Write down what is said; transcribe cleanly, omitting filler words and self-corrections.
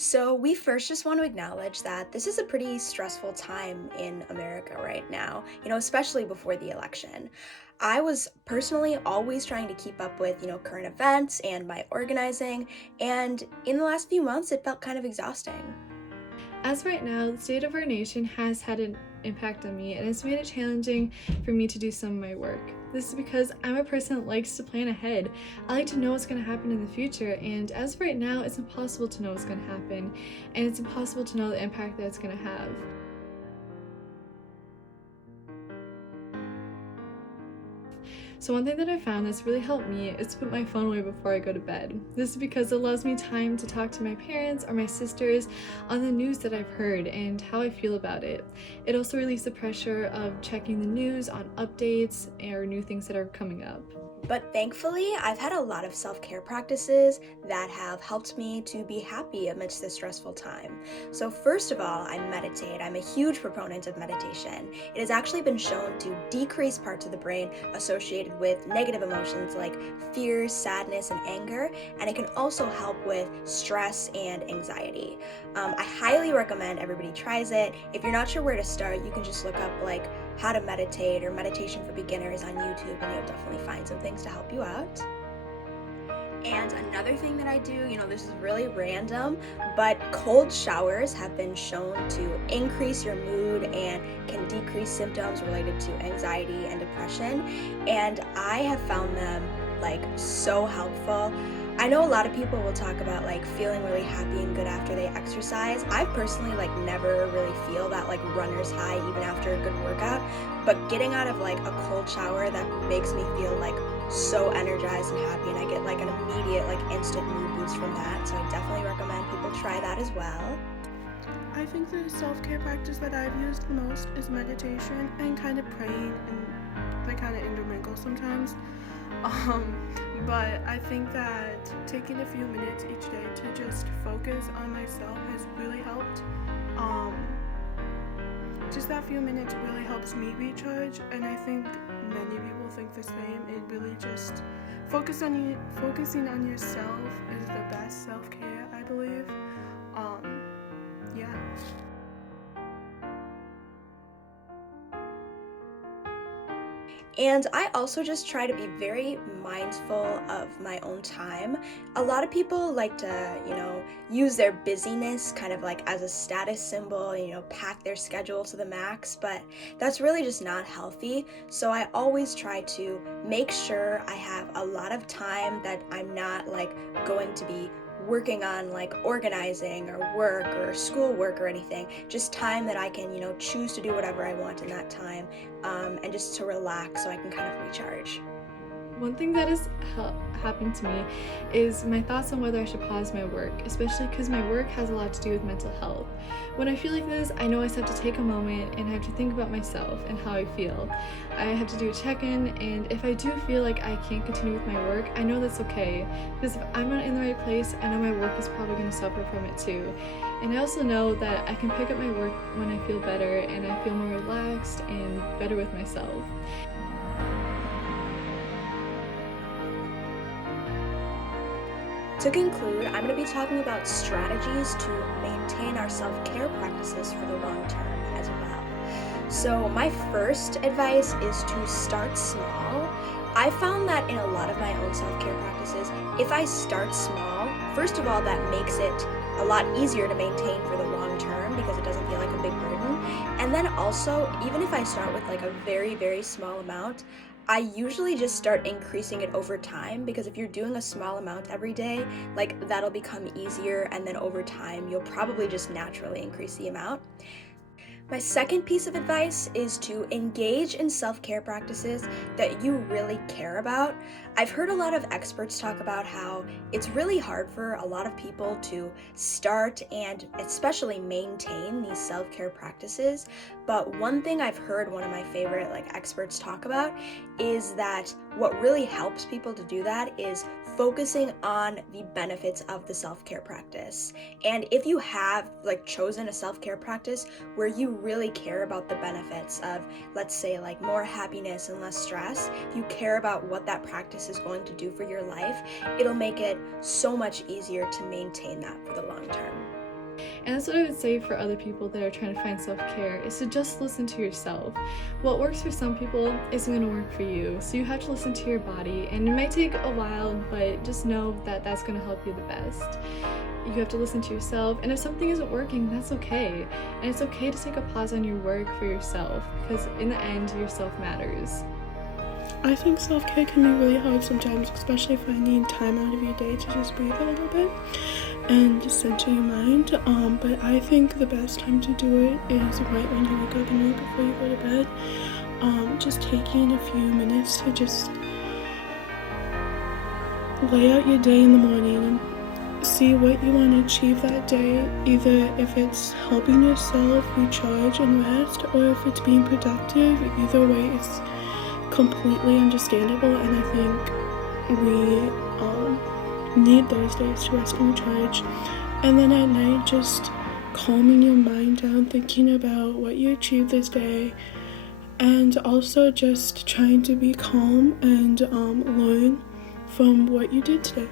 So, we first just want to acknowledge that this is a pretty stressful time in America right now, especially before the election. I was personally always trying to keep up with, current events and my organizing, and in the last few months, it felt kind of exhausting. As right now, the state of our nation has had an impact on me and it's made it challenging for me to do some of my work. This is because I'm a person that likes to plan ahead. I like to know what's going to happen in the future, and as of right now, it's impossible to know what's going to happen, and it's impossible to know the impact that it's going to have. So one thing that I found that's really helped me is to put my phone away before I go to bed. This is because it allows me time to talk to my parents or my sisters on the news that I've heard and how I feel about it. It also relieves the pressure of checking the news on updates or new things that are coming up. But thankfully, I've had a lot of self care practices that have helped me to be happy amidst this stressful time. So, first of all, I meditate. I'm a huge proponent of meditation. It has actually been shown to decrease parts of the brain associated with negative emotions like fear, sadness, and anger, and it can also help with stress and anxiety. I highly recommend everybody tries it. If you're not sure where to start, you can just look up like how to meditate or meditation for beginners on YouTube, and you'll definitely find some things to help you out. And another thing that I do, this is really random, but cold showers have been shown to increase your mood and can decrease symptoms related to anxiety and depression. And I have found them like so helpful. I know a lot of people will talk about like feeling really happy and good after they exercise. I personally like never really feel that like runner's high even after a good workout, but getting out of like a cold shower that makes me feel like so energized and happy, and I get like an immediate like instant mood boost from that. So I definitely recommend people try that as well. I think the self-care practice that I've used the most is meditation and kind of praying, and they kind of intermingle sometimes. Um, but I think that taking a few minutes each day to just focus on myself has really helped. Um, just that few minutes really helps me recharge, and I think many people think the same. It really just focusing on yourself is the best self-care, I believe. Um, yeah. And I also just try to be very mindful of my own time. A lot of people like to, use their busyness kind of like as a status symbol, pack their schedule to the max, but that's really just not healthy. So I always try to make sure I have a lot of time that I'm not like going to be working on like organizing or work or schoolwork or anything, just time that I can, choose to do whatever I want in that time, and just to relax so I can kind of recharge. One thing that has happened to me is my thoughts on whether I should pause my work, especially because my work has a lot to do with mental health. When I feel like this, I know I just have to take a moment and I have to think about myself and how I feel. I have to do a check-in, and if I do feel like I can't continue with my work, I know that's okay, because if I'm not in the right place, I know my work is probably going to suffer from it too. And I also know that I can pick up my work when I feel better and I feel more relaxed and better with myself. To conclude, I'm going to be talking about strategies to maintain our self care practices for the long term as well. So, my first advice is to start small. I found that in a lot of my own self care practices, if I start small, first of all, that makes it a lot easier to maintain for the long term because it doesn't feel like a big burden. And then also, even if I start with like a very, very small amount, I usually just start increasing it over time because if you're doing a small amount every day, like that'll become easier, and then over time, you'll probably just naturally increase the amount. My second piece of advice is to engage in self care practices that you really care about. I've heard a lot of experts talk about how it's really hard for a lot of people to start and especially maintain these self care practices. But one thing I've heard one of my favorite like experts talk about is that what really helps people to do that is focusing on the benefits of the self care practice. And if you have like chosen a self care practice where you really care about the benefits of, let's say, like more happiness and less stress, if you care about what that practice is going to do for your life, it'll make it so much easier to maintain that for the long term. And that's what I would say for other people that are trying to find self-care, is to just listen to yourself. What works for some people isn't going to work for you, so you have to listen to your body, and it might take a while, but just know that that's going to help you the best. You have to listen to yourself, and if something isn't working, that's okay. And it's okay to take a pause on your work for yourself, because in the end, yourself matters. I think self-care can be really hard sometimes, especially finding time out of your day to just breathe a little bit and just center your mind. But I think the best time to do it is right when you wake up and right before you go to bed. Just taking a few minutes to just lay out your day in the morning and see what you want to achieve that day, either if it's helping yourself recharge and rest, or if it's being productive. Either way, it's completely understandable, and I think we need those days to rest and recharge. And then at night, just calming your mind down, thinking about what you achieved this day, and also just trying to be calm and learn from what you did today.